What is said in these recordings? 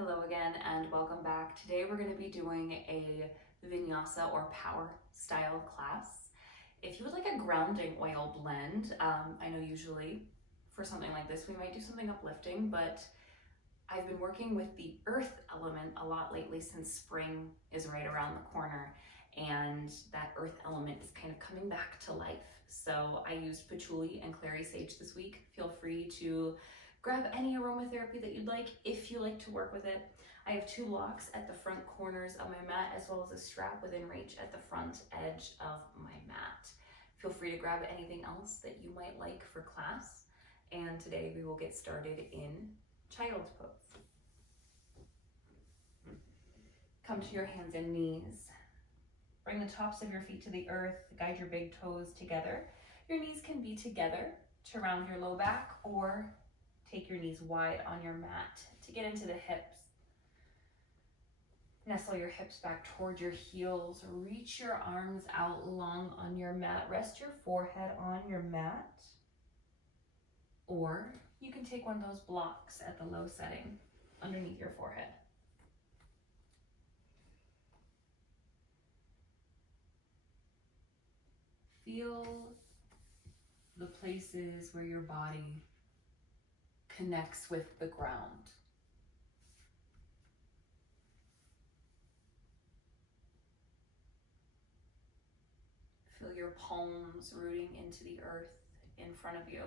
Hello again and welcome back. Today we're going to be doing a vinyasa or power style class. If you would like a grounding oil blend, I know usually for something like this we might do something uplifting, but I've been working with the earth element a lot lately since spring is right around the corner, and that earth element is kind of coming back to life. So I used patchouli and clary sage this week. Feel free to grab any aromatherapy that you'd like if you like to work with it. I have 2 locks at the front corners of my mat, as well as a strap within reach at the front edge of my mat. Feel free to grab anything else that you might like for class. And today we will get started in child's pose. Come to your hands and knees. Bring the tops of your feet to the earth. Guide your big toes together. Your knees can be together to round your low back, or take your knees wide on your mat to get into the hips. Nestle your hips back toward your heels. Reach your arms out long on your mat. Rest your forehead on your mat. Or you can take one of those blocks at the low setting underneath your forehead. Feel the places where your body connects with the ground. Feel your palms rooting into the earth in front of you.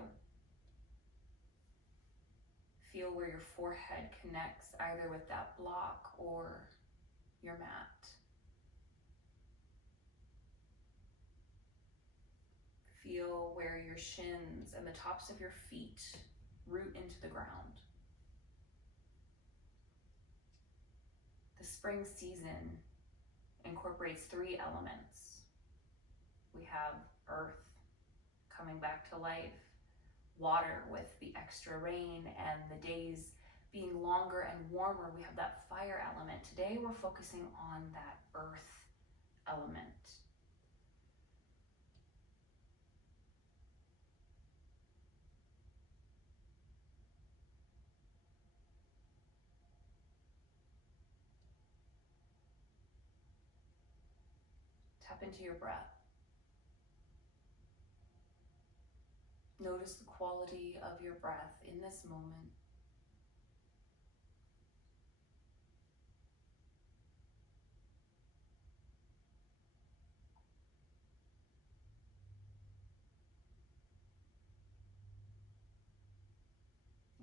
Feel where your forehead connects either with that block or your mat. Feel where your shins and the tops of your feet root into the ground. The spring season incorporates 3 elements. We have earth coming back to life, water with the extra rain and the days being longer and warmer. We have that fire element. Today we're focusing on that earth element. Tap into your breath. Notice the quality of your breath in this moment.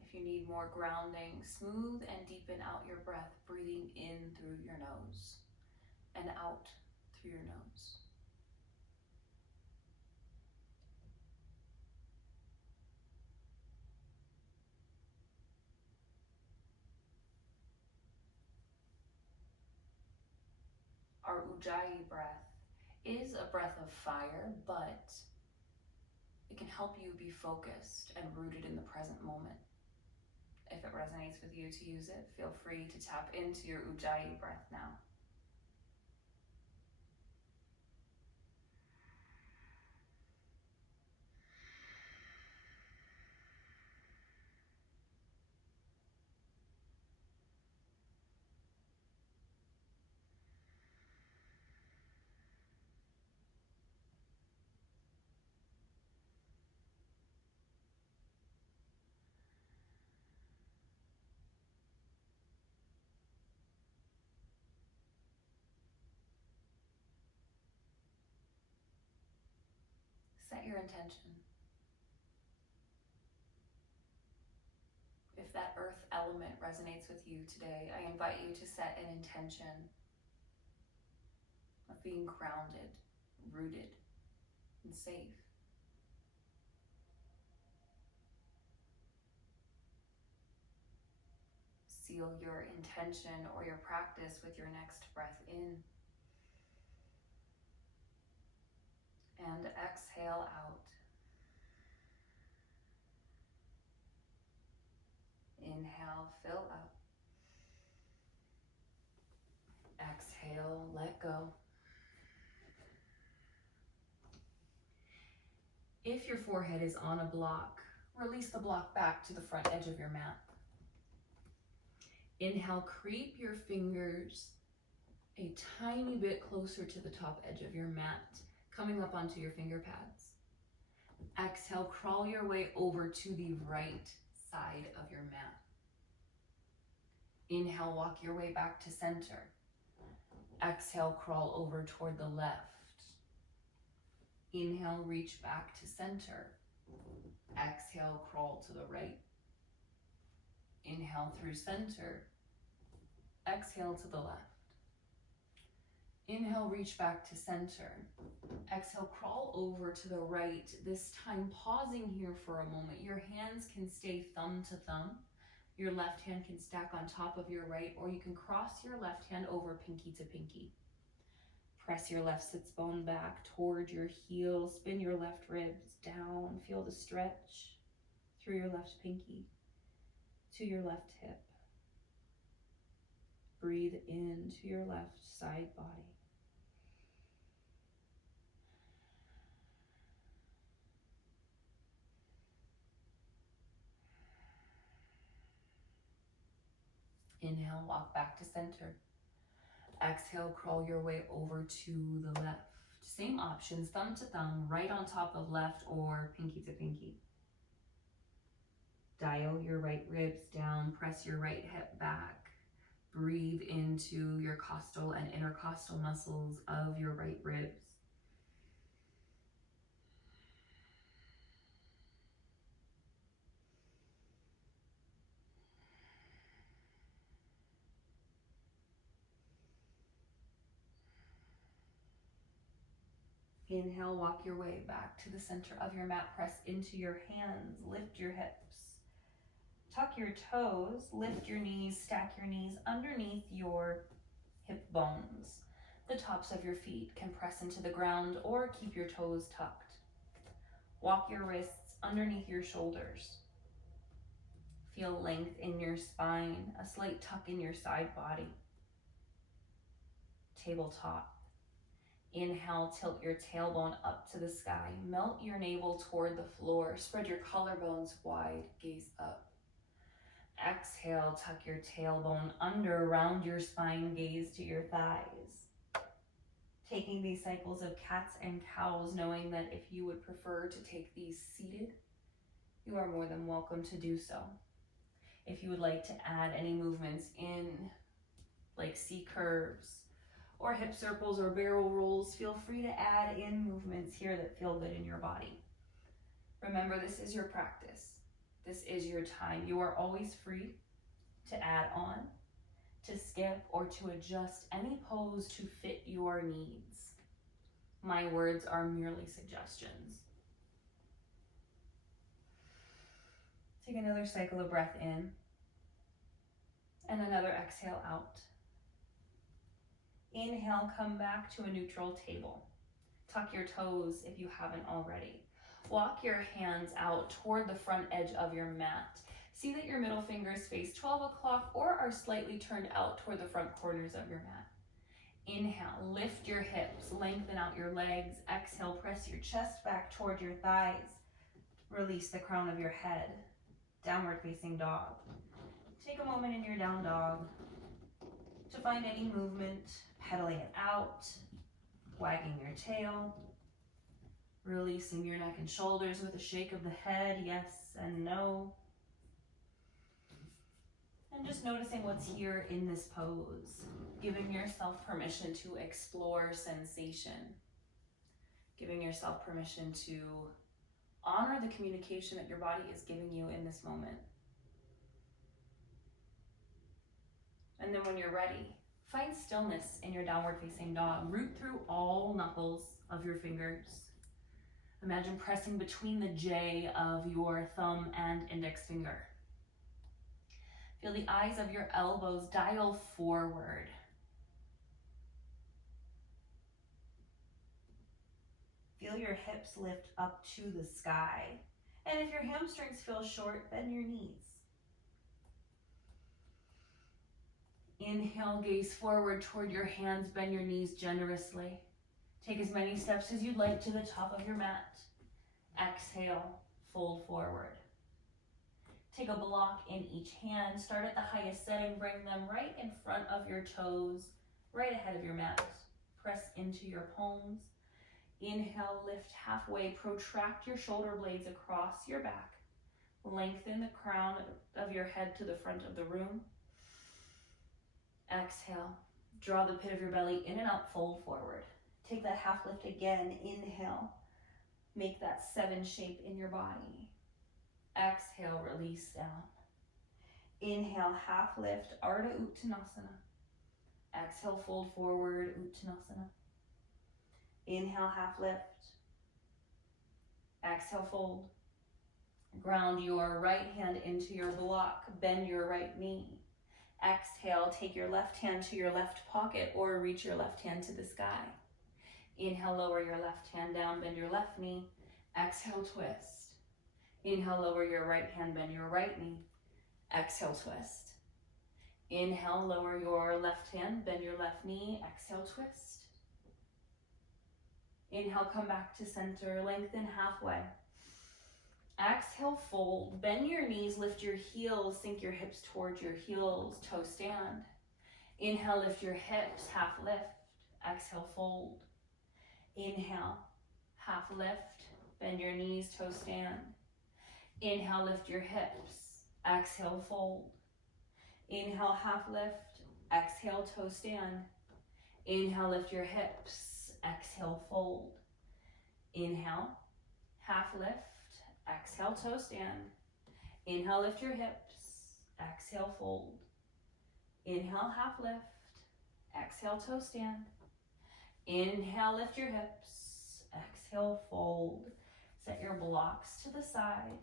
If you need more grounding, smooth and deepen out your breath, breathing in through your nose and out through your nose. Our Ujjayi breath is a breath of fire, but it can help you be focused and rooted in the present moment. If it resonates with you to use it, feel free to tap into your Ujjayi breath now. Set your intention. If that earth element resonates with you today, I invite you to set an intention of being grounded, rooted, and safe. Seal your intention or your practice with your next breath in. And exhale out. Inhale, fill up. Exhale, let go. If your forehead is on a block, release the block back to the front edge of your mat. Inhale, creep your fingers a tiny bit closer to the top edge of your mat, coming up onto your finger pads. Exhale, crawl your way over to the right side of your mat. Inhale, walk your way back to center. Exhale, crawl over toward the left. Inhale, reach back to center. Exhale, crawl to the right. Inhale through center. Exhale to the left. Inhale, reach back to center. Exhale, crawl over to the right, this time pausing here for a moment. Your hands can stay thumb to thumb. Your left hand can stack on top of your right, or you can cross your left hand over pinky to pinky. Press your left sits bone back toward your heel. Spin your left ribs down. Feel the stretch through your left pinky to your left hip. Breathe into your left side body. Inhale, walk back to center. Exhale, crawl your way over to the left. Same options, thumb to thumb, right on top of left or pinky to pinky. Dial your right ribs down, press your right hip back. Breathe into your costal and intercostal muscles of your right ribs. Inhale, walk your way back to the center of your mat. Press into your hands, lift your hips. Tuck your toes, lift your knees, stack your knees underneath your hip bones. The tops of your feet can press into the ground or keep your toes tucked. Walk your wrists underneath your shoulders. Feel length in your spine, a slight tuck in your side body. Tabletop. Inhale, tilt your tailbone up to the sky. Melt your navel toward the floor. Spread your collarbones wide, gaze up. Exhale, tuck your tailbone under, round your spine, gaze to your thighs. Taking these cycles of cats and cows, knowing that if you would prefer to take these seated, you are more than welcome to do so. If you would like to add any movements in, like C curves, or hip circles or barrel rolls, feel free to add in movements here that feel good in your body. Remember, this is your practice. This is your time. You are always free to add on, to skip, or to adjust any pose to fit your needs. My words are merely suggestions. Take another cycle of breath in and another exhale out. Inhale, come back to a neutral table. Tuck your toes if you haven't already. Walk your hands out toward the front edge of your mat. See that your middle fingers face 12 o'clock or are slightly turned out toward the front corners of your mat. Inhale, lift your hips, lengthen out your legs. Exhale, press your chest back toward your thighs. Release the crown of your head. Downward facing dog. Take a moment in your down dog to find any movement, pedaling it out, wagging your tail, releasing your neck and shoulders with a shake of the head, yes and no. And just noticing what's here in this pose, giving yourself permission to explore sensation, giving yourself permission to honor the communication that your body is giving you in this moment. And then when you're ready, find stillness in your downward facing dog. Root through all knuckles of your fingers. Imagine pressing between the J of your thumb and index finger. Feel the eyes of your elbows dial forward. Feel your hips lift up to the sky. And if your hamstrings feel short, bend your knees. Inhale, gaze forward toward your hands, bend your knees generously. Take as many steps as you'd like to the top of your mat. Exhale, fold forward. Take a block in each hand. Start at the highest setting. Bring them right in front of your toes, right ahead of your mat. Press into your palms. Inhale, lift halfway. Protract your shoulder blades across your back. Lengthen the crown of your head to the front of the room. Exhale. Draw the pit of your belly in and up, fold forward. Take that half lift again. Inhale. Make that 7 shape in your body. Exhale, release down. Inhale, half lift, Ardha Uttanasana. Exhale, fold forward, Uttanasana. Inhale, half lift. Exhale, fold. Ground your right hand into your block. Bend your right knee. Exhale, take your left hand to your left pocket or reach your left hand to the sky. Inhale, lower your left hand down, bend your left knee. Exhale, twist. Inhale, lower your right hand, bend your right knee. Exhale, twist. Inhale, lower your left hand, bend your left knee. Exhale, twist. Inhale, come back to center, lengthen halfway. Exhale, fold. Bend your knees, lift your heels, sink your hips towards your heels, toe stand. Inhale, lift your hips, half lift. Exhale, fold. Inhale, half lift. Bend your knees, toe stand. Inhale, lift your hips. Exhale, fold. Inhale, half lift. Exhale, toe stand. Inhale, lift your hips. Exhale, fold. Inhale, half lift. Exhale, toe stand. Inhale, lift your hips. Exhale, fold. Inhale, half lift. Exhale, toe stand. Inhale, lift your hips. Exhale, fold. Set your blocks to the side.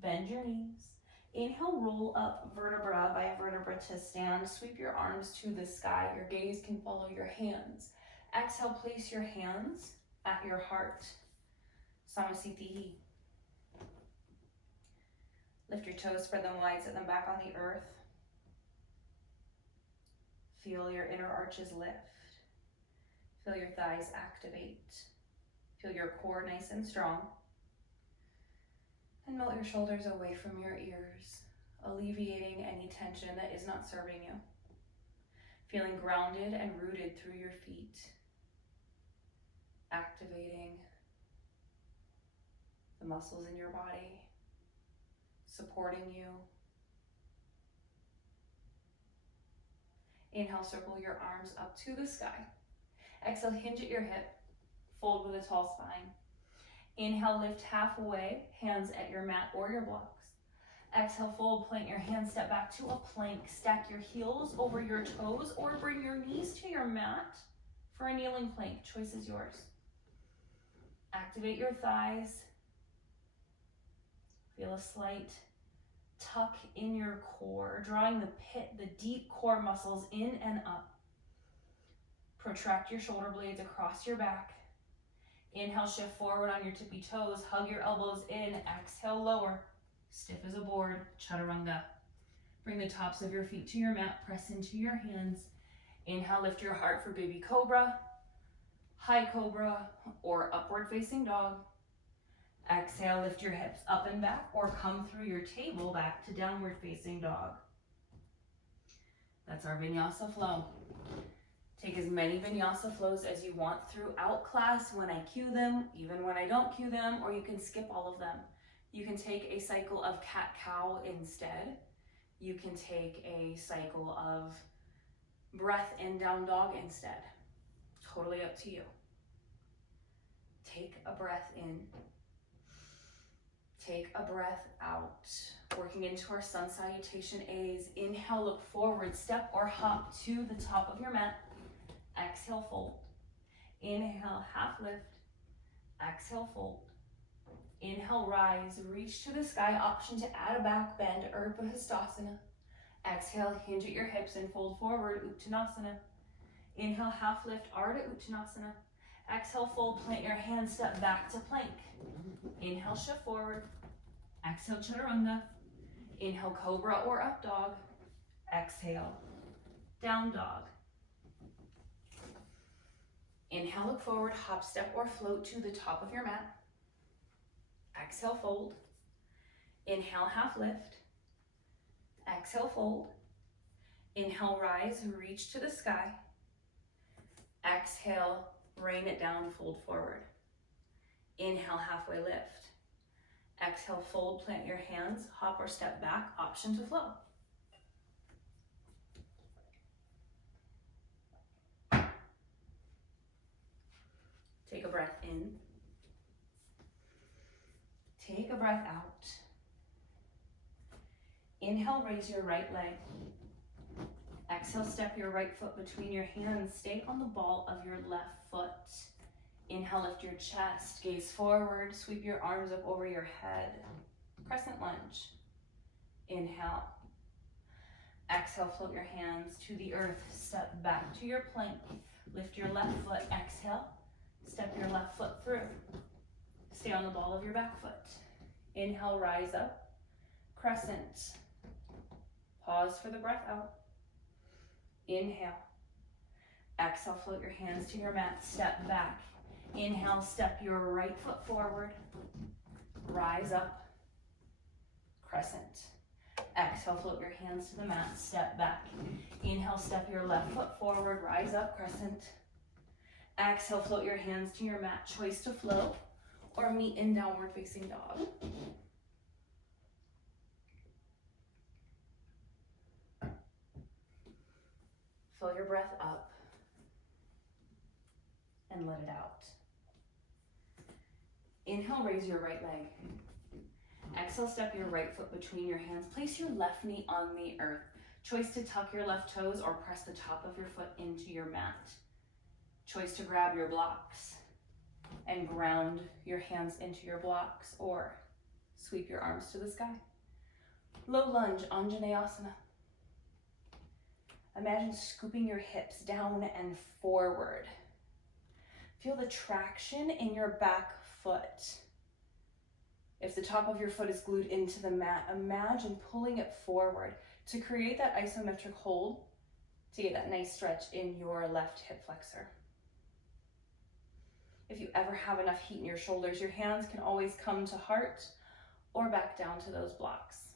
Bend your knees. Inhale, roll up vertebra by vertebra to stand. Sweep your arms to the sky. Your gaze can follow your hands. Exhale, place your hands at your heart. Samasthiti. Lift your toes, spread them wide, set them back on the earth. Feel your inner arches lift. Feel your thighs activate. Feel your core nice and strong. And melt your shoulders away from your ears, alleviating any tension that is not serving you. Feeling grounded and rooted through your feet. Activating the muscles in your body, supporting you. Inhale, circle your arms up to the sky. Exhale, hinge at your hip, fold with a tall spine. Inhale, lift halfway, hands at your mat or your blocks. Exhale, fold, plant your hands, step back to a plank. Stack your heels over your toes or bring your knees to your mat for a kneeling plank. Choice is yours. Activate your thighs. Feel a slight tuck in your core, drawing the pit, the deep core muscles in and up. Protract your shoulder blades across your back. Inhale, shift forward on your tippy toes. Hug your elbows in. Exhale, lower. Stiff as a board, chaturanga. Bring the tops of your feet to your mat. Press into your hands. Inhale, lift your heart for baby cobra, high cobra, or upward facing dog. Exhale, lift your hips up and back, or come through your table back to downward facing dog. That's our vinyasa flow. Take as many vinyasa flows as you want throughout class when I cue them, even when I don't cue them, or you can skip all of them. You can take a cycle of cat-cow instead. You can take a cycle of breath in down dog instead. Totally up to you. Take a breath in. Take a breath out. Working into our sun salutation A's. Inhale, look forward, step or hop to the top of your mat. Exhale, fold. Inhale, half lift. Exhale, fold. Inhale, rise, reach to the sky. Option to add a back bend, Urdhva Hastasana. Exhale, hinge at your hips and fold forward, Uttanasana. Inhale, half lift, Ardha Uttanasana. Exhale, fold, plant your hands, step back to plank. Inhale, shift forward. Exhale, chaturanga. Inhale, cobra or up dog. Exhale, down dog. Inhale, look forward, hop, step, or float to the top of your mat. Exhale, fold. Inhale, half lift. Exhale, fold. Inhale, rise, reach to the sky. Exhale, rain it down, fold forward. Inhale, halfway lift. Exhale, fold, plant your hands, hop or step back, option to flow. Take a breath in. Take a breath out. Inhale, raise your right leg. Exhale, step your right foot between your hands. Stay on the ball of your left foot. Inhale, lift your chest, gaze forward, sweep your arms up over your head. Crescent lunge. Inhale. Exhale, float your hands to the earth. Step back to your plank. Lift your left foot. Exhale, step your left foot through. Stay on the ball of your back foot. Inhale, rise up. Crescent. Pause for the breath out. Inhale. Exhale, float your hands to your mat. Step back. Inhale, step your right foot forward. Rise up. Crescent. Exhale, float your hands to the mat. Step back. Inhale, step your left foot forward. Rise up. Crescent. Exhale, float your hands to your mat. Choice to flow or meet in downward facing dog. Fill your breath up and let it out. Inhale, raise your right leg. Exhale, step your right foot between your hands. Place your left knee on the earth. Choice to tuck your left toes or press the top of your foot into your mat. Choice to grab your blocks and ground your hands into your blocks or sweep your arms to the sky. Low lunge, Anjaneyasana. Imagine scooping your hips down and forward. Feel the traction in your back foot. If the top of your foot is glued into the mat, imagine pulling it forward to create that isometric hold to get that nice stretch in your left hip flexor. If you ever have enough heat in your shoulders, your hands can always come to heart or back down to those blocks.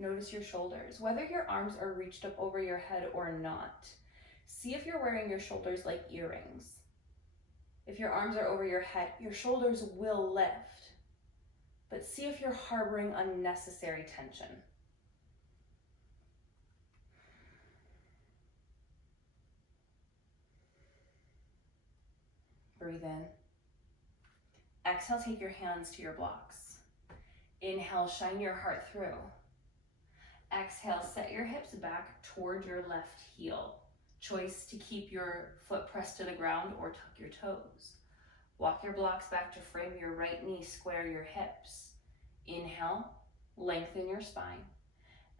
Notice your shoulders, whether your arms are reached up over your head or not. See if you're wearing your shoulders like earrings. If your arms are over your head, your shoulders will lift. But see if you're harboring unnecessary tension. Breathe in. Exhale, take your hands to your blocks. Inhale, shine your heart through. Exhale, set your hips back toward your left heel. Choice to keep your foot pressed to the ground or tuck your toes. Walk your blocks back to frame your right knee, square your hips. Inhale, lengthen your spine.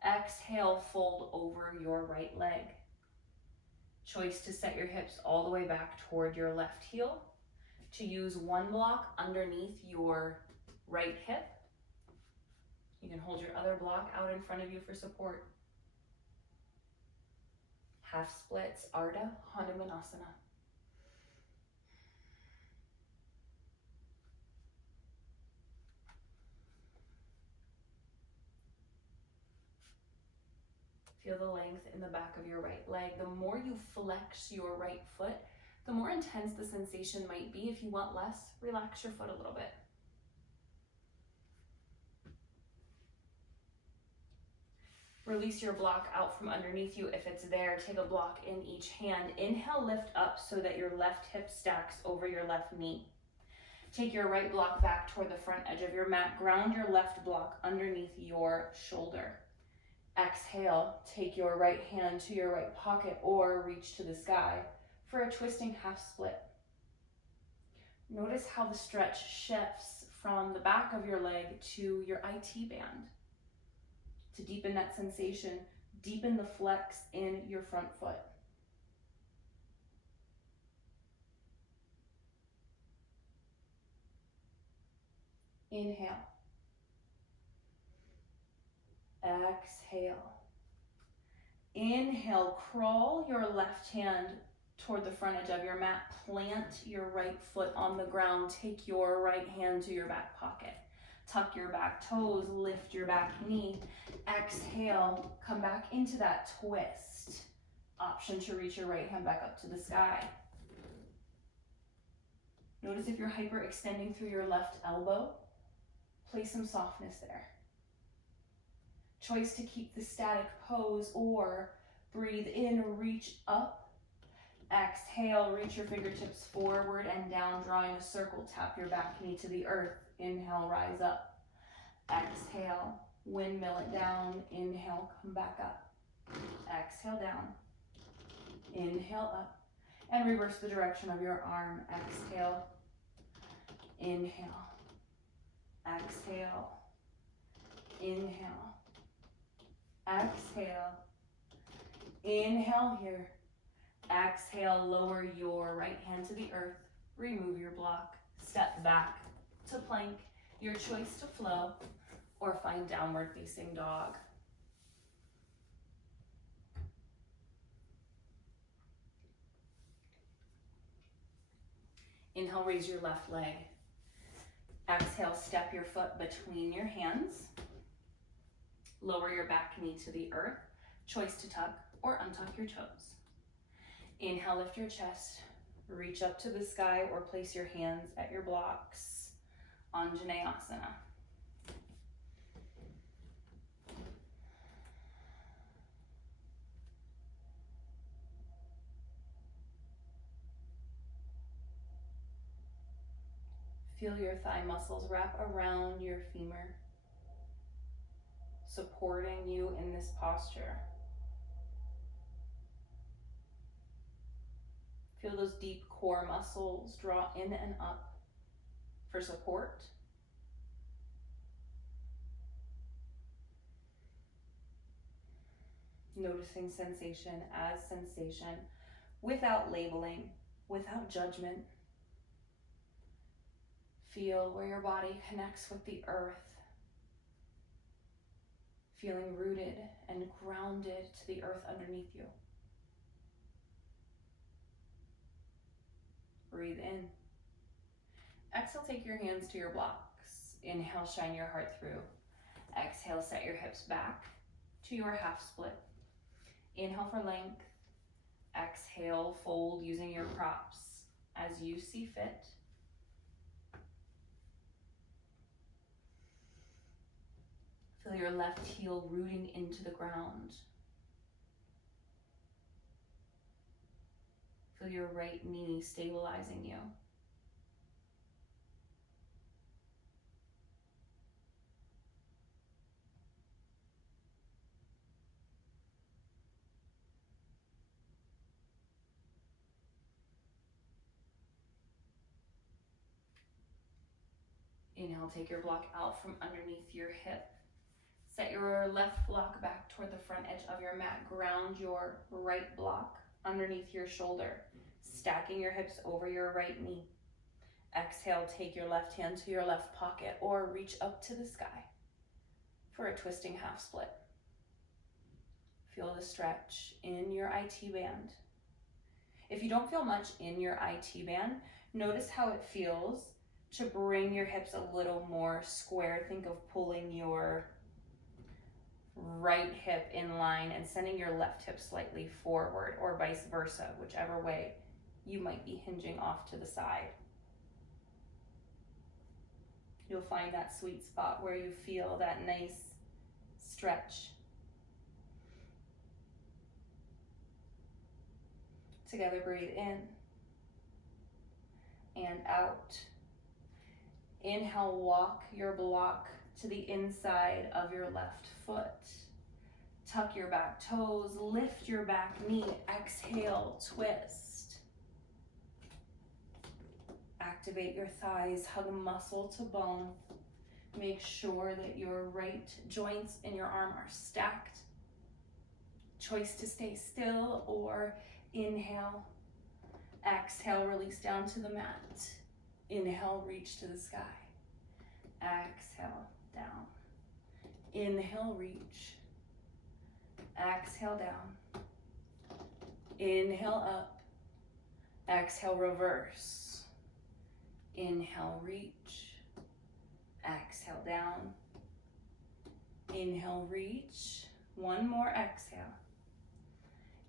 Exhale, fold over your right leg. Choice to set your hips all the way back toward your left heel. To use one block underneath your right hip. You can hold your other block out in front of you for support. Half splits, Ardha Hanumanasana. Feel the length in the back of your right leg. The more you flex your right foot, the more intense the sensation might be. If you want less, relax your foot a little bit. Release your block out from underneath you if it's there. Take a block in each hand. Inhale, lift up so that your left hip stacks over your left knee. Take your right block back toward the front edge of your mat. Ground your left block underneath your shoulder. Exhale, take your right hand to your right pocket or reach to the sky for a twisting half split. Notice how the stretch shifts from the back of your leg to your IT band. To deepen that sensation, deepen the flex in your front foot. Inhale. Exhale. Inhale, crawl your left hand toward the front edge of your mat. Plant your right foot on the ground. Take your right hand to your back pocket. Tuck your back toes, lift your back knee. Exhale, come back into that twist. Option to reach your right hand back up to the sky. Notice if you're hyperextending through your left elbow, place some softness there. Choice to keep the static pose or breathe in, reach up. Exhale, reach your fingertips forward and down, drawing a circle. Tap your back knee to the earth. Inhale, rise up. Exhale, windmill it down. Inhale, come back up. Exhale, down. Inhale, up. And reverse the direction of your arm. Exhale. Inhale. Exhale. Inhale. Exhale. Inhale here. Exhale, lower your right hand to the earth. Remove your block. Step back to plank. Your choice to flow or find downward facing dog. Inhale, raise your left leg. Exhale, step your foot between your hands. Lower your back knee to the earth. Choice to tuck or untuck your toes. Inhale, lift your chest. Reach up to the sky or place your hands at your blocks. Anjaneyasana. Feel your thigh muscles wrap around your femur, supporting you in this posture. Feel those deep core muscles draw in and up for support. Noticing sensation as sensation, without labeling, without judgment. Feel where your body connects with the earth. Feeling rooted and grounded to the earth underneath you. Breathe in. Exhale, take your hands to your blocks. Inhale, shine your heart through. Exhale, set your hips back to your half split. Inhale for length. Exhale, fold using your props as you see fit. Feel your left heel rooting into the ground. Feel your right knee stabilizing you. Inhale, take your block out from underneath your hip. Set your left block back toward the front edge of your mat. Ground your right block underneath your shoulder, stacking your hips over your right knee. Exhale, take your left hand to your left pocket or reach up to the sky for a twisting half split. Feel the stretch in your IT band. If you don't feel much in your IT band, notice how it feels to bring your hips a little more square. Think of pulling your right hip in line and sending your left hip slightly forward, or vice versa, whichever way you might be hinging off to the side. You'll find that sweet spot where you feel that nice stretch. Together, breathe in and out. Inhale, walk your block to the inside of your left foot. Tuck your back toes, lift your back knee. Exhale, twist. Activate your thighs, hug muscle to bone. Make sure that your right joints in your arm are stacked. Choice to stay still or inhale. Exhale, release down to the mat. Inhale, reach to the sky. Exhale, down. Inhale, reach. Exhale, down. Inhale, up. Exhale, reverse. Inhale, reach. Exhale, down. Inhale, reach. One more exhale.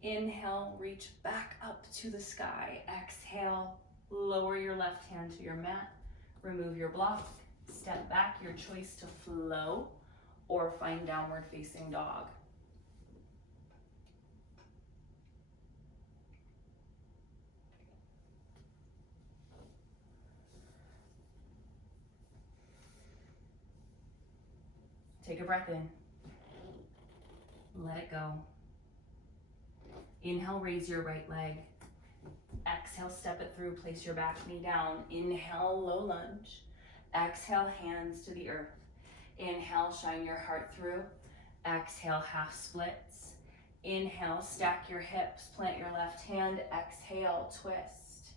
Inhale, reach back up to the sky. Exhale, lower your left hand to your mat. Remove your block. Step back, your choice to flow or find downward facing dog. Take a breath in. Let it go. Inhale, raise your right leg. Exhale, step it through, place your back knee down. Inhale, low lunge. Exhale, hands to the earth. Inhale, shine your heart through. Exhale, half splits. Inhale, stack your hips, plant your left hand. Exhale, twist.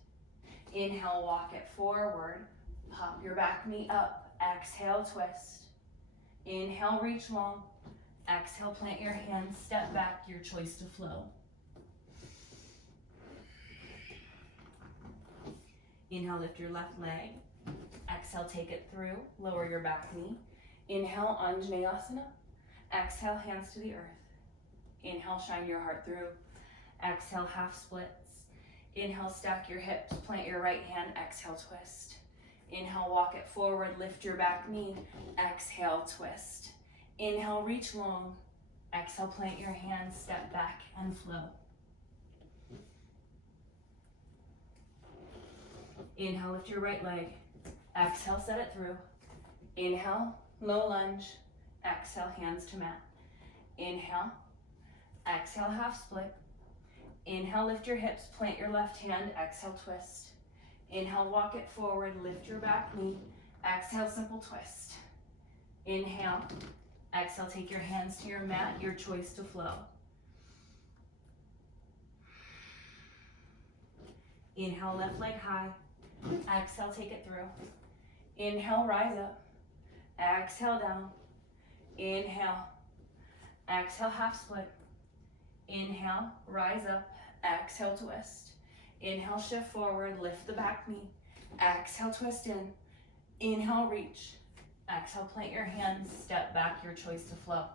Inhale, walk it forward. Pop your back knee up. Exhale, twist. Inhale, reach long. Exhale, plant your hands, step back, your choice to flow. Inhale, lift your left leg. Exhale, take it through, lower your back knee. Inhale, Anjaneyasana. Exhale, hands to the earth. Inhale, shine your heart through. Exhale, half splits. Inhale, stack your hips, plant your right hand. Exhale, twist. Inhale, walk it forward, lift your back knee. Exhale, twist. Inhale, reach long. Exhale, plant your hands, step back and flow. Inhale, lift your right leg. Exhale, set it through. Inhale, low lunge. Exhale, hands to mat. Inhale. Exhale, half split. Inhale, lift your hips, plant your left hand. Exhale, twist. Inhale, walk it forward, lift your back knee. Exhale, simple twist. Inhale. Exhale, take your hands to your mat, your choice to flow. Inhale, left leg high. Exhale, take it through. Inhale, rise up. Exhale, down. Inhale. Exhale, half split. Inhale, rise up. Exhale, twist. Inhale, shift forward, lift the back knee. Exhale, twist in. Inhale, reach. Exhale, plant your hands, step back, your choice to flow.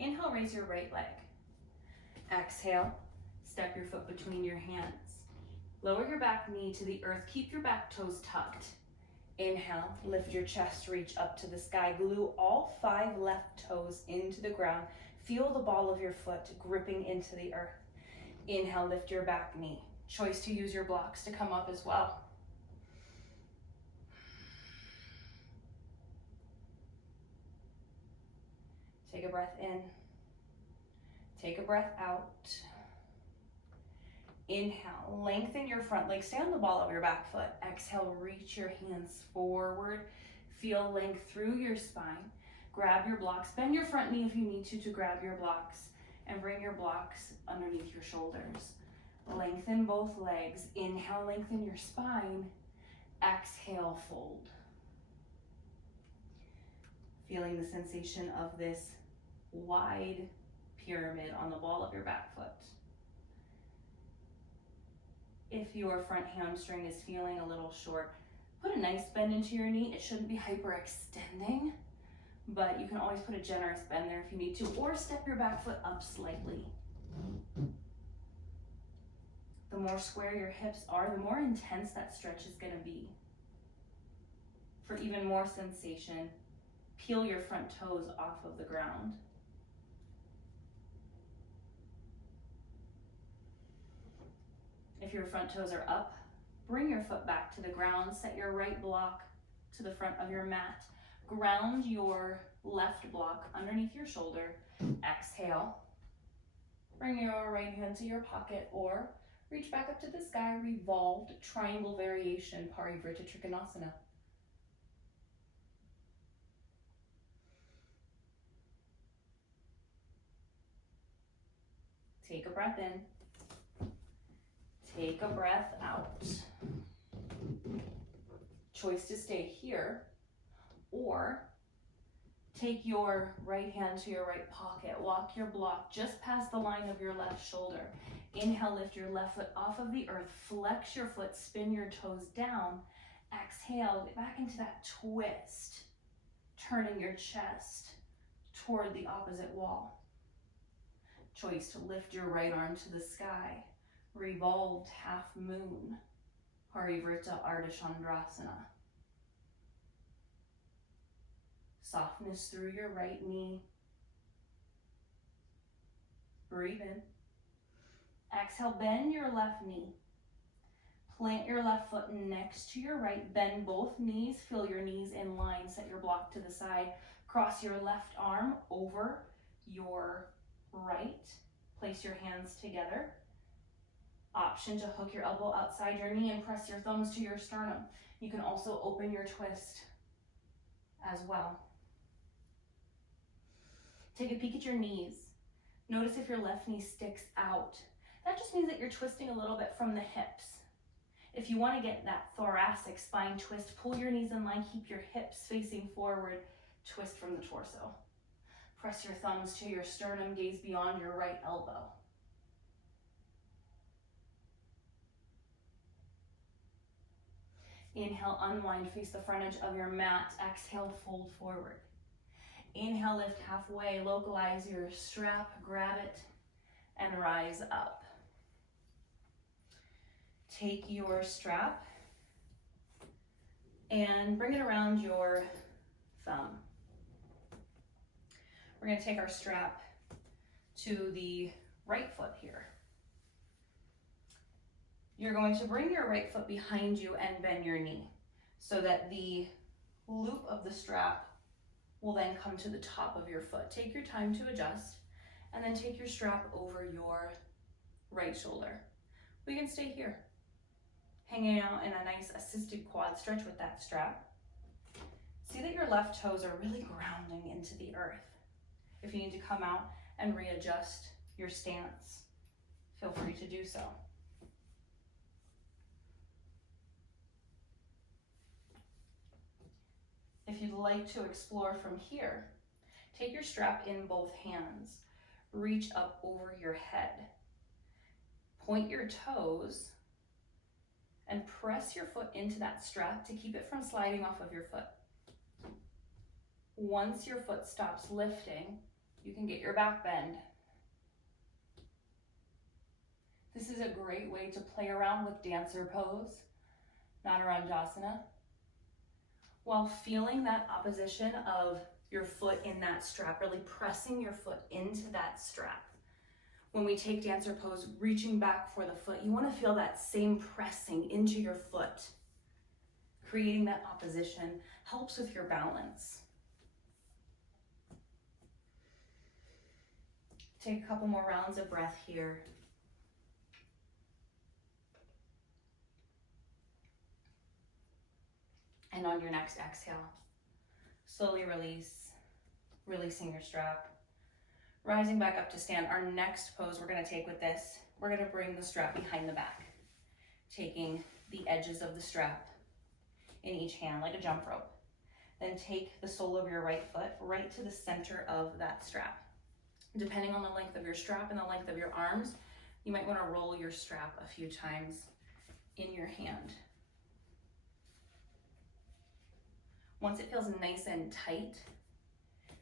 Inhale, raise your right leg. Exhale, step your foot between your hands. Lower your back knee to the earth, keep your back toes tucked. Inhale, lift your chest, reach up to the sky. Glue all 5 left toes into the ground. Feel the ball of your foot gripping into the earth. Inhale, lift your back knee. Choice to use your blocks to come up as well. Take a breath in. Take a breath out. Inhale, lengthen your front leg. Stay on the ball of your back foot. Exhale, reach your hands forward. Feel length through your spine. Grab your blocks. Bend your front knee if you need to grab your blocks. And bring your blocks underneath your shoulders. Lengthen both legs. Inhale, lengthen your spine. Exhale, fold. Feeling the sensation of this wide pyramid on the ball of your back foot. If your front hamstring is feeling a little short, put a nice bend into your knee. It shouldn't be hyperextending, but you can always put a generous bend there if you need to, or step your back foot up slightly. The more square your hips are, the more intense that stretch is going to be. For even more sensation, peel your front toes off of the ground. If your front toes are up, bring your foot back to the ground. Set your right block to the front of your mat. Ground your left block underneath your shoulder. Exhale. Bring your right hand to your pocket or reach back up to the sky. Revolved triangle variation, Parivrtta Trikonasana. Take a breath in. Take a breath out. Choice to stay here, or Take your right hand to your right pocket. Walk your block just past the line of your left shoulder. Inhale, lift your left foot off of the earth. Flex your foot, spin your toes down. Exhale, get back into that twist. Turning your chest toward the opposite wall. Choice to lift your right arm to the sky. Revolved half moon. Parivrtta Ardha Chandrasana. Softness through your right knee. Breathe in. Exhale, bend your left knee. Plant your left foot next to your right. Bend both knees. Feel your knees in line. Set your block to the side. Cross your left arm over your right. Place your hands together. Option to hook your elbow outside your knee and press your thumbs to your sternum. You can also open your twist as well. Take a peek at your knees. Notice if your left knee sticks out. That just means that you're twisting a little bit from the hips. If you want to get that thoracic spine twist, pull your knees in line, keep your hips facing forward, twist from the torso. Press your thumbs to your sternum, gaze beyond your right elbow. Inhale, unwind, face the front edge of your mat. Exhale, fold forward. Inhale, lift halfway, localize your strap, grab it, and rise up. Take your strap and bring it around your thumb. We're going to take our strap to the right foot here. You're going to bring your right foot behind you and bend your knee so that the loop of the strap will then come to the top of your foot. Take your time to adjust and then take your strap over your right shoulder. We can stay here, hanging out in a nice assisted quad stretch with that strap. See that your left toes are really grounding into the earth. If you need to come out and readjust your stance, feel free to do so. If you'd like to explore from here, take your strap in both hands, reach up over your head, point your toes, and press your foot into that strap to keep it from sliding off of your foot. Once your foot stops lifting, you can get your back bend. This is a great way to play around with dancer pose, Natarajasana, while feeling that opposition of your foot in that strap, really pressing your foot into that strap. When we take dancer pose, reaching back for the foot, you want to feel that same pressing into your foot. Creating that opposition helps with your balance. Take a couple more rounds of breath here. And on your next exhale, slowly release, releasing your strap. Rising back up to stand. Our next pose we're going to take with this, we're going to bring the strap behind the back, taking the edges of the strap in each hand like a jump rope. Then take the sole of your right foot right to the center of that strap. Depending on the length of your strap and the length of your arms, you might want to roll your strap a few times in your hand. Once it feels nice and tight,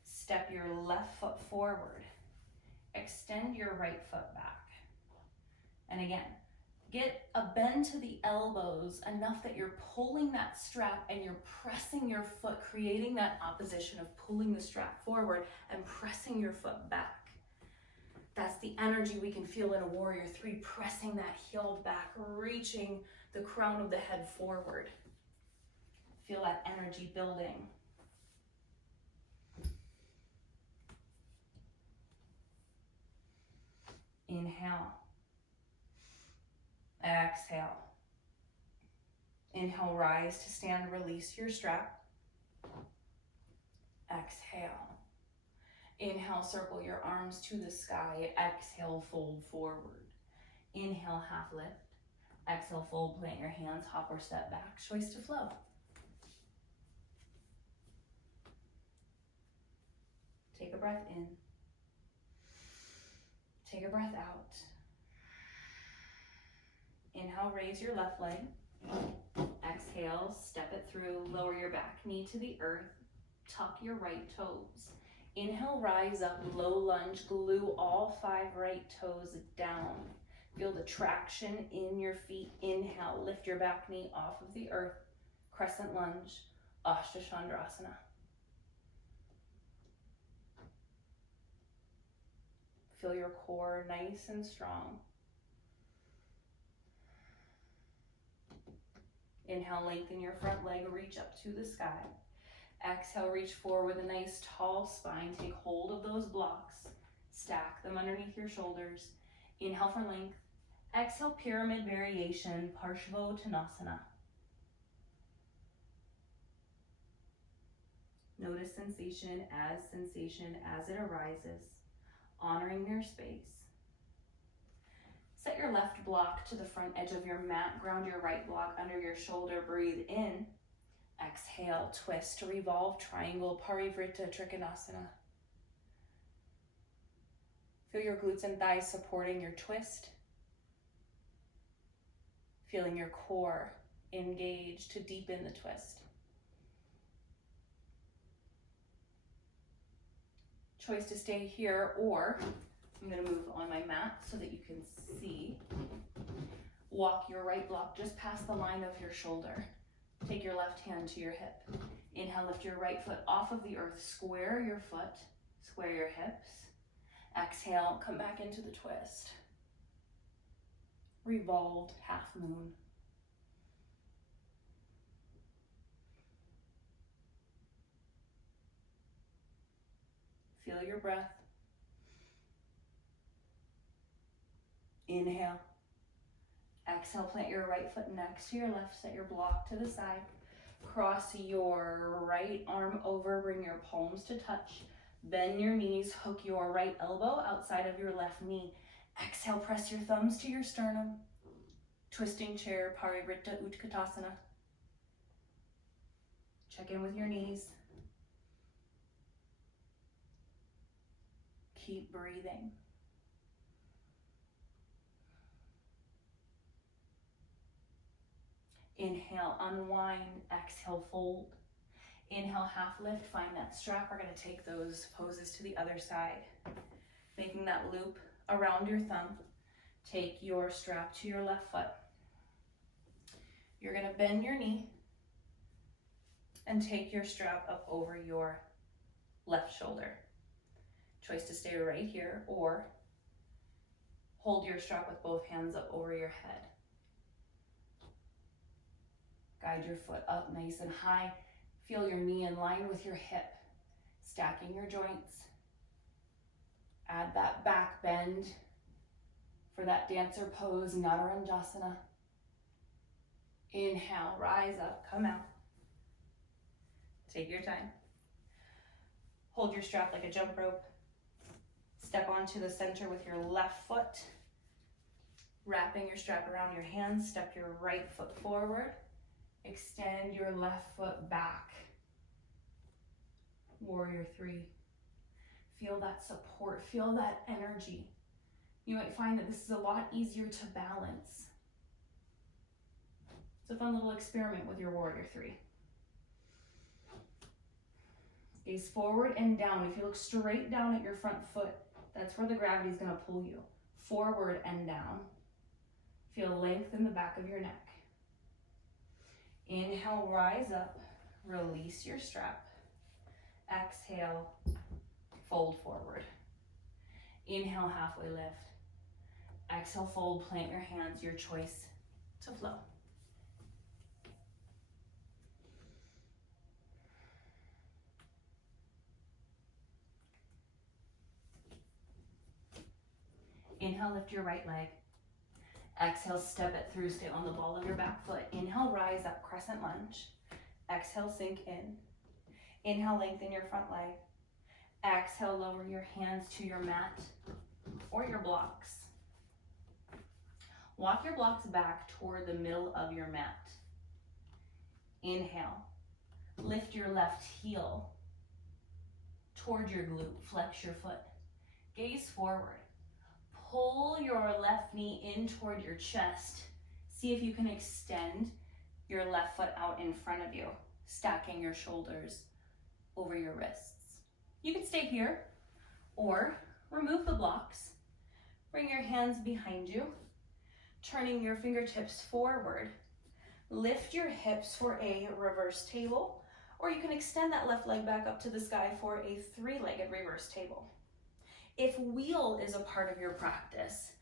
step your left foot forward. Extend your right foot back. And again, get a bend to the elbows enough that you're pulling that strap and you're pressing your foot, creating that opposition of pulling the strap forward and pressing your foot back. That's the energy we can feel in a warrior three, pressing that heel back, reaching the crown of the head forward. Feel that energy building. Inhale. Exhale. Inhale, rise to stand, release your strap. Exhale. Inhale, circle your arms to the sky. Exhale, fold forward. Inhale, half lift. Exhale, fold, plant your hands, hop or step back. Choice to flow. Take a breath in. Take a breath out. Inhale, raise your left leg. Exhale, step it through, lower your back knee to the earth. Tuck your right toes. Inhale, rise up, low lunge, glue all 5 right toes down. Feel the traction in your feet. Inhale, lift your back knee off of the earth. Crescent lunge, Ashtachandrasana. Feel your core nice and strong. Inhale, lengthen your front leg, reach up to the sky. Exhale, reach forward with a nice tall spine. Take hold of those blocks. Stack them underneath your shoulders. Inhale for length. Exhale, pyramid variation, Parshvottanasana. Notice sensation as it arises, honoring your space. Set your left block to the front edge of your mat. Ground your right block under your shoulder. Breathe in. Exhale, twist, revolve, triangle, Parivrtta Trikonasana. Feel your glutes and thighs supporting your twist. Feeling your core engage to deepen the twist. Choice to stay here, or I'm going to move on my mat so that you can see. Walk your right block just past the line of your shoulder. Take your left hand to your hip. Inhale, lift your right foot off of the earth. Square your foot, square your hips. Exhale, come back into the twist. Revolved half moon. Feel your breath. Inhale. Exhale, plant your right foot next to your left. Set your block to the side. Cross your right arm over. Bring your palms to touch. Bend your knees. Hook your right elbow outside of your left knee. Exhale, press your thumbs to your sternum. Twisting chair, Parivrtta Utkatasana. Check in with your knees. Keep breathing. Inhale, unwind. Exhale, fold. Inhale, half lift. Find that strap. We're going to take those poses to the other side. Making that loop around your thumb. Take your strap to your left foot. You're going to bend your knee and take your strap up over your left shoulder. Choice to stay right here, or hold your strap with both hands up over your head. Guide your foot up nice and high. Feel your knee in line with your hip. Stacking your joints. Add that back bend for that dancer pose, Naranjasana. Inhale, rise up, come out. Take your time. Hold your strap like a jump rope. Step onto the center with your left foot. Wrapping your strap around your hands, step your right foot forward. Extend your left foot back. Warrior 3. Feel that support, feel that energy. You might find that this is a lot easier to balance. It's a fun little experiment with your Warrior 3. Gaze forward and down. If you look straight down at your front foot, that's where the gravity is going to pull you. Forward and down. Feel length in the back of your neck. Inhale, rise up. Release your strap. Exhale, fold forward. Inhale, halfway lift. Exhale, fold, plant your hands, your choice to flow. Inhale, lift your right leg. Exhale, step it through, stay on the ball of your back foot. Inhale, rise up, crescent lunge. Exhale, sink in. Inhale, lengthen your front leg. Exhale, lower your hands to your mat or your blocks. Walk your blocks back toward the middle of your mat. Inhale, lift your left heel toward your glute. Flex your foot. Gaze forward. Pull your left knee in toward your chest. See if you can extend your left foot out in front of you, stacking your shoulders over your wrists. You can stay here or remove the blocks. Bring your hands behind you, turning your fingertips forward. Lift your hips for a reverse table, or you can extend that left leg back up to the sky for a three-legged reverse table. If wheel is a part of your practice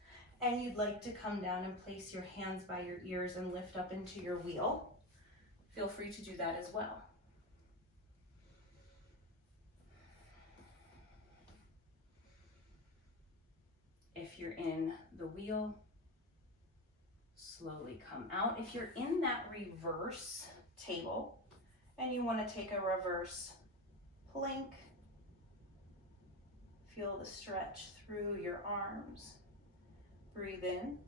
and you'd like to come down and place your hands by your ears and lift up into your wheel, feel free to do that as well. If you're in the wheel, slowly come out. If you're in that reverse table and you want to take a reverse plank, feel the stretch through your arms. Breathe in.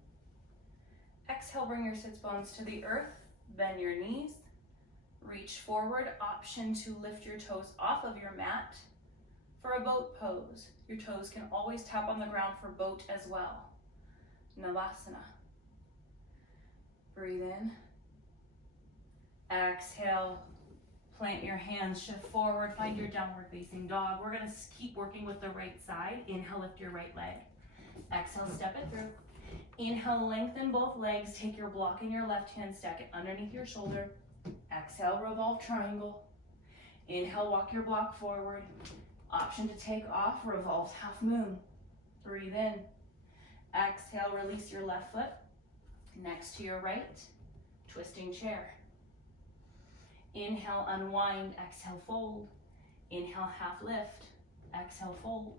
Exhale, bring your sits bones to the earth. Bend your knees. Reach forward. Option to lift your toes off of your mat for a boat pose. Your toes can always tap on the ground for boat as well. Navasana. Breathe in. Exhale. Plant your hands, shift forward, find your downward facing dog. We're gonna keep working with the right side. Inhale, lift your right leg. Exhale, step it through. Inhale, lengthen both legs. Take your block in your left hand, stack it underneath your shoulder. Exhale, revolve triangle. Inhale, walk your block forward. Option to take off, revolves half moon. Breathe in. Exhale, release your left foot next to your right, twisting chair. Inhale, unwind, exhale, fold. Inhale, half lift, exhale, fold.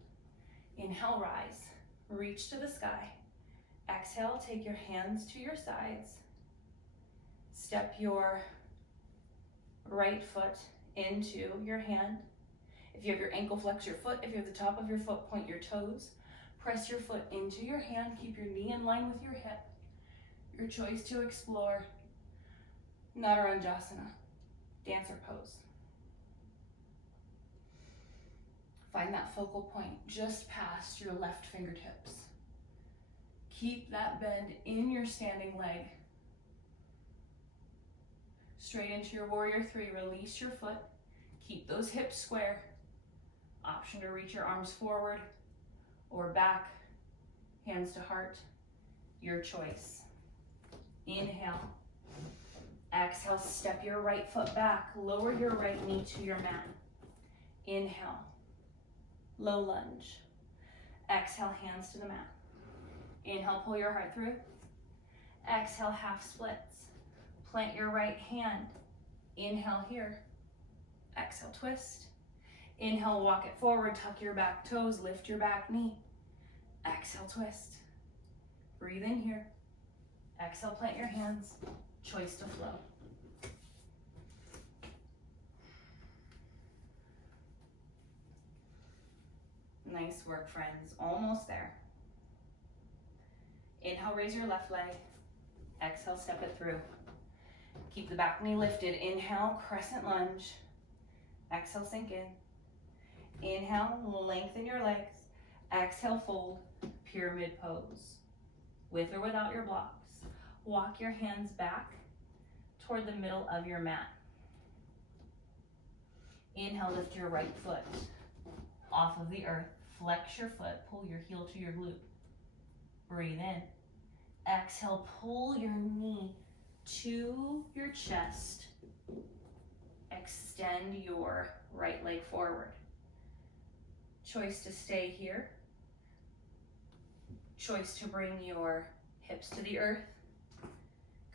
Inhale, rise, reach to the sky. Exhale, take your hands to your sides. Step your right foot into your hand. If you have your ankle, flex your foot. If you have the top of your foot, point your toes. Press your foot into your hand. Keep your knee in line with your hip. Your choice to explore Nadaranjasana, dancer pose. Find that focal point just past your left fingertips. Keep that bend in your standing leg. Straight into your warrior three. Release your foot. Keep those hips square. Option to reach your arms forward or back, hands to heart, your choice. Inhale. Exhale, step your right foot back, lower your right knee to your mat. Inhale, low lunge. Exhale, hands to the mat. Inhale, pull your heart through. Exhale, half splits. Plant your right hand. Inhale here. Exhale, twist. Inhale, walk it forward, tuck your back toes, lift your back knee. Exhale, twist. Breathe in here. Exhale, plant your hands. Choice to flow. Nice work, friends. Almost there. Inhale, raise your left leg. Exhale, step it through. Keep the back knee lifted. Inhale, crescent lunge. Exhale, sink in. Inhale, lengthen your legs. Exhale, fold, pyramid pose. With or without your blocks. Walk your hands back toward the middle of your mat. Inhale, lift your right foot off of the earth. Flex your foot, pull your heel to your glute. Breathe in. Exhale, pull your knee to your chest. Extend your right leg forward. Choice to stay here. Choice to bring your hips to the earth.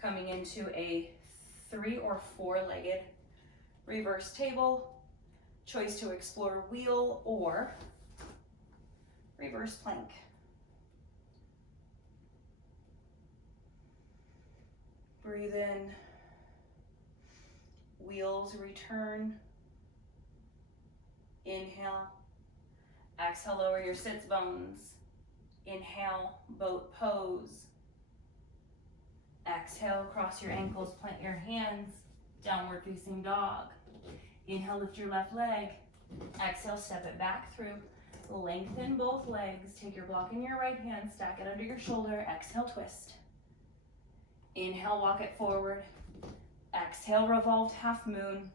Coming into a 3 or 4-legged reverse table. Choice to explore wheel or reverse plank. Breathe in. Wheels return. Inhale. Exhale, lower your sits bones. Inhale, boat pose. Exhale, cross your ankles, plant your hands, downward facing dog. Inhale, lift your left leg. Exhale, step it back through. Lengthen both legs. Take your block in your right hand, stack it under your shoulder. Exhale, twist. Inhale, walk it forward. Exhale, revolved half moon.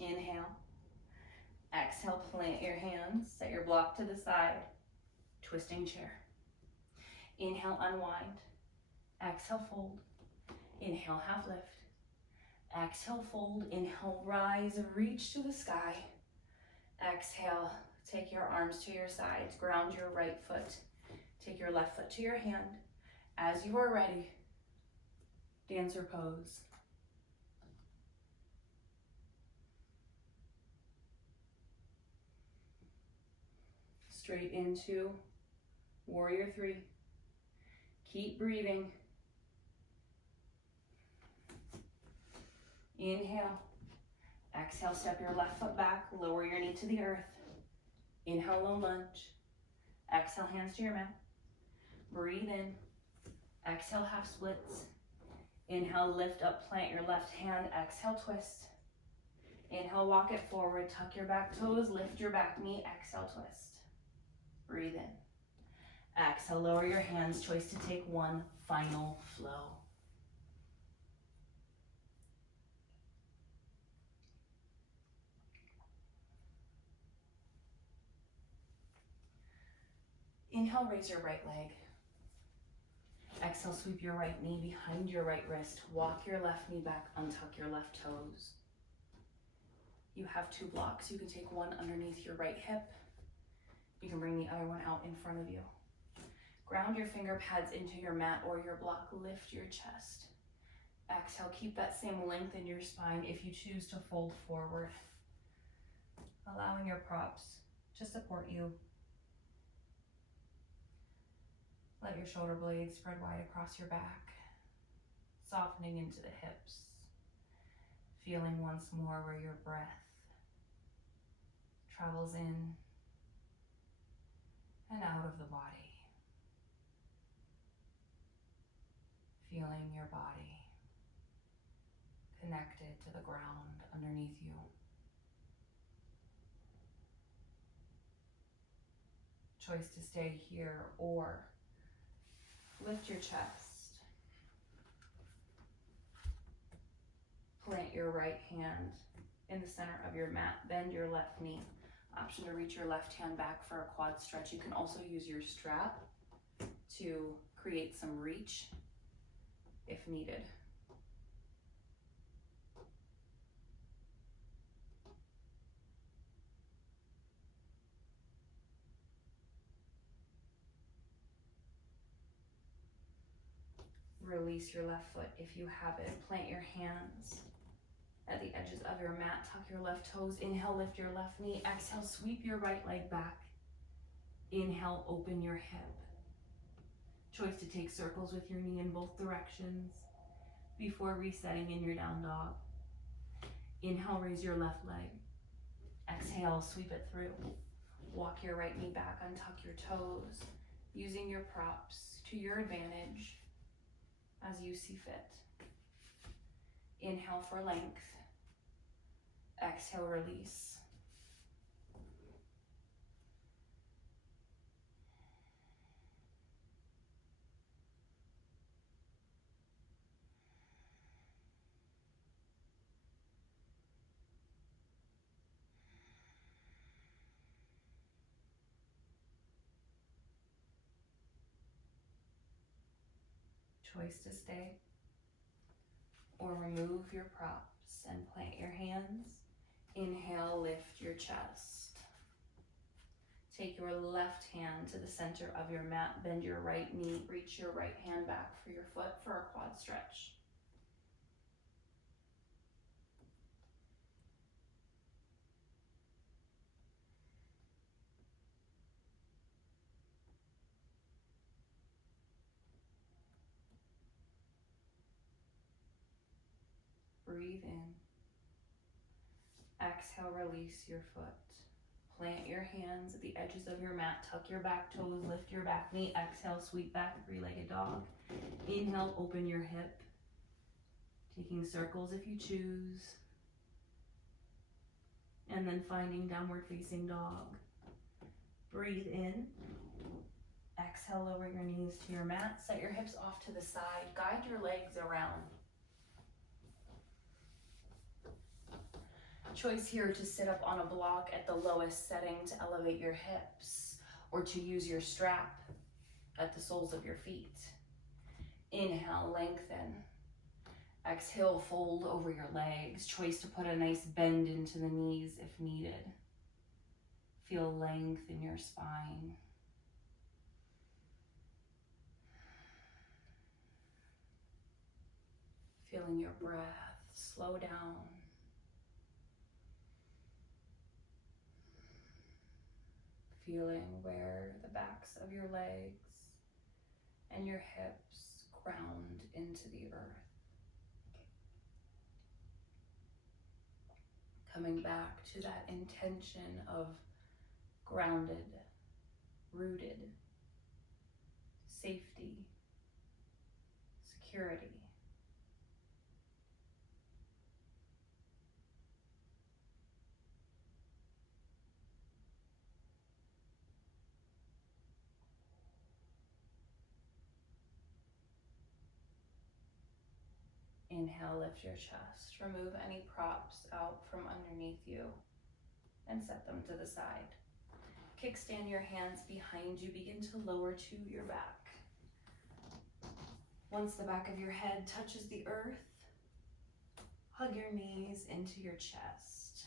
Inhale. Exhale, plant your hands, set your block to the side. Twisting chair. Inhale, unwind. Exhale, fold. Inhale, half lift. Exhale, fold. Inhale, rise, reach to the sky. Exhale, take your arms to your sides. Ground your right foot. Take your left foot to your hand. As you are ready, dancer pose. Straight into warrior three. Keep breathing. Inhale. Exhale, step your left foot back, lower your knee to the earth. Inhale, low lunge. Exhale, hands to your mat. Breathe in. Exhale, half splits. Inhale, lift up, plant your left hand. Exhale, twist. Inhale, walk it forward, tuck your back toes, lift your back knee. Exhale, twist. Breathe in. Exhale, lower your hands. Choice to take one final flow. Inhale, raise your right leg. Exhale, sweep your right knee behind your right wrist. Walk your left knee back, untuck your left toes. You have two blocks. You can take one underneath your right hip. You can bring the other one out in front of you. Ground your finger pads into your mat or your block. Lift your chest. Exhale, keep that same length in your spine if you choose to fold forward. Allowing your props to support you. Let your shoulder blades spread wide across your back, softening into the hips. Feeling once more where your breath travels in and out of the body. Feeling your body connected to the ground underneath you. Choice to stay here or lift your chest. Plant your right hand in the center of your mat. Bend your left knee. Option to reach your left hand back for a quad stretch. You can also use your strap to create some reach if needed. Release your left foot if you have it. Plant your hands at the edges of your mat. Tuck your left toes. Inhale, lift your left knee. Exhale, sweep your right leg back. Inhale, open your hip. Choice to take circles with your knee in both directions before resetting in your down dog. Inhale, raise your left leg. Exhale, sweep it through. Walk your right knee back, untuck your toes, using your props to your advantage as you see fit. Inhale for length. Exhale, release. Choice to stay or remove your props and plant your hands. Inhale, lift your chest. Take your left hand to the center of your mat. Bend your right knee. Reach your right hand back for your foot for a quad stretch. Breathe in. Exhale, release your foot. Plant your hands at the edges of your mat. Tuck your back toes, lift your back knee. Exhale, sweep back, three-legged dog. Inhale, open your hip. Taking circles if you choose. And then finding downward facing dog. Breathe in. Exhale, lower your knees to your mat. Set your hips off to the side. Guide your legs around. Choice here to sit up on a block at the lowest setting to elevate your hips, or to use your strap at the soles of your feet. Inhale, lengthen. Exhale, fold over your legs. Choice to put a nice bend into the knees if needed. Feel length in your spine. Feeling your breath slow down. Feeling where the backs of your legs and your hips ground into the earth. Coming back to that intention of grounded, rooted, safety, security. Inhale, lift your chest. Remove any props out from underneath you and set them to the side. Kickstand your hands behind you. Begin to lower to your back. Once the back of your head touches the earth, hug your knees into your chest.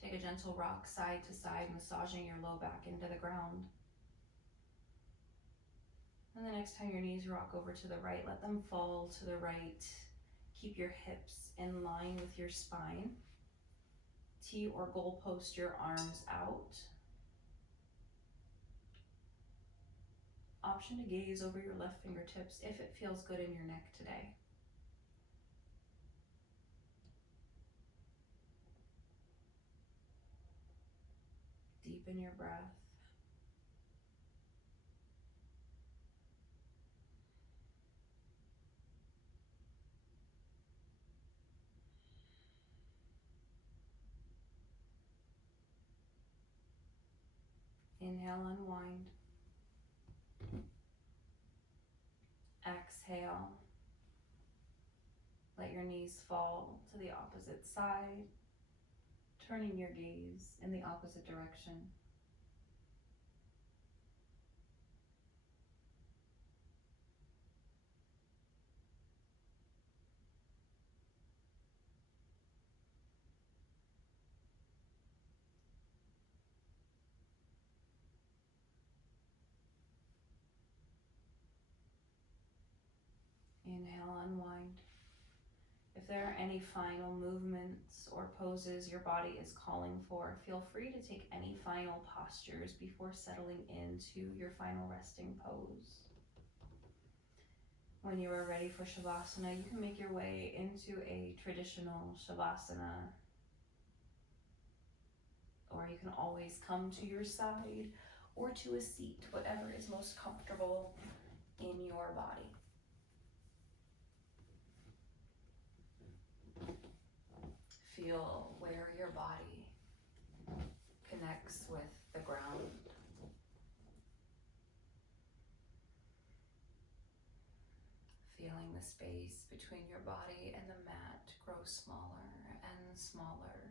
Take a gentle rock side to side, massaging your low back into the ground. And the next time your knees rock over to the right, let them fall to the right. Keep your hips in line with your spine. Tee or goal post your arms out. Option to gaze over your left fingertips if it feels good in your neck today. Deepen your breath. Inhale, unwind. Exhale. Let your knees fall to the opposite side, turning your gaze in the opposite direction. Inhale, unwind. If there are any final movements or poses your body is calling for, feel free to take any final postures before settling into your final resting pose. When you are ready for Shavasana, you can make your way into a traditional Shavasana, or you can always come to your side or to a seat, whatever is most comfortable in your body. Feel where your body connects with the ground. Feeling the space between your body and the mat grow smaller and smaller.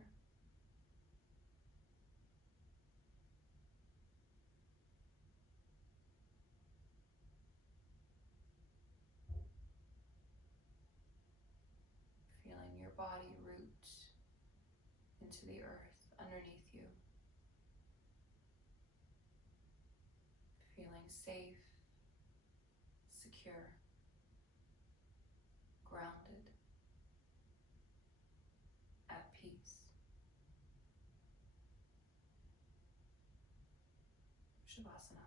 Feeling your body root into the earth underneath you. Feeling safe, secure, grounded, at peace. Shavasana.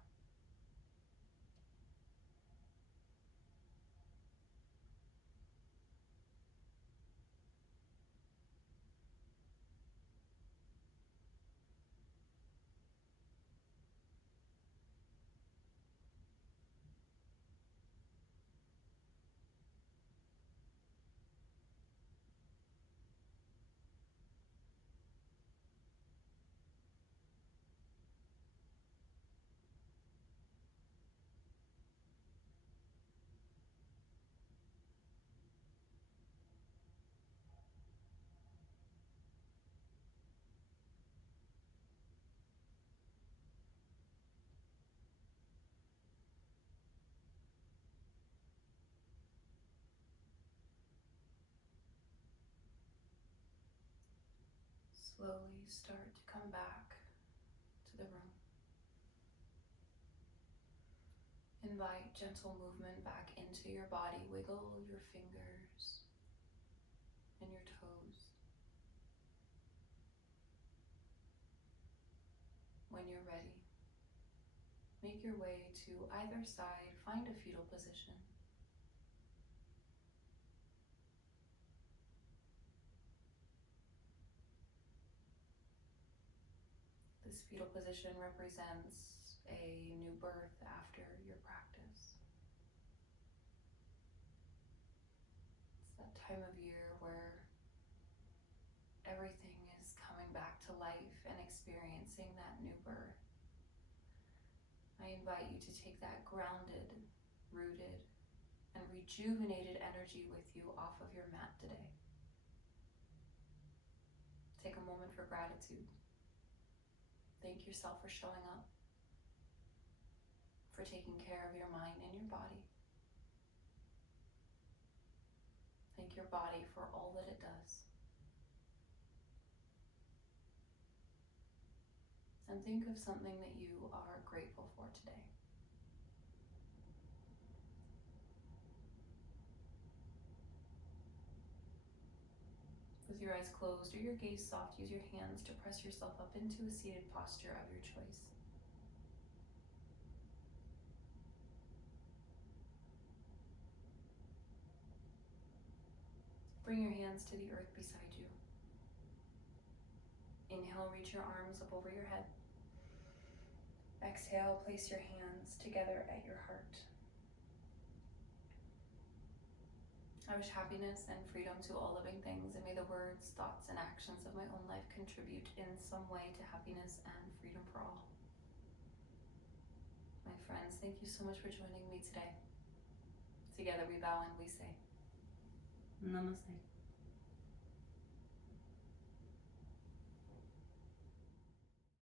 Slowly start to come back to the room. Invite gentle movement back into your body. Wiggle your fingers and your toes. When you're ready, make your way to either side. Find a fetal position. This fetal position represents a new birth after your practice. It's that time of year where everything is coming back to life and experiencing that new birth. I invite you to take that grounded, rooted, and rejuvenated energy with you off of your mat today. Take a moment for gratitude. Thank yourself for showing up, for taking care of your mind and your body. Thank your body for all that it does. And think of something that you are grateful for today. With your eyes closed or your gaze soft, use your hands to press yourself up into a seated posture of your choice. Bring your hands to the earth beside you. Inhale, reach your arms up over your head. Exhale, place your hands together at your heart. I wish happiness and freedom to all living things, and may the words, thoughts, and actions of my own life contribute in some way to happiness and freedom for all. My friends, thank you so much for joining me today. Together we bow and we say, Namaste.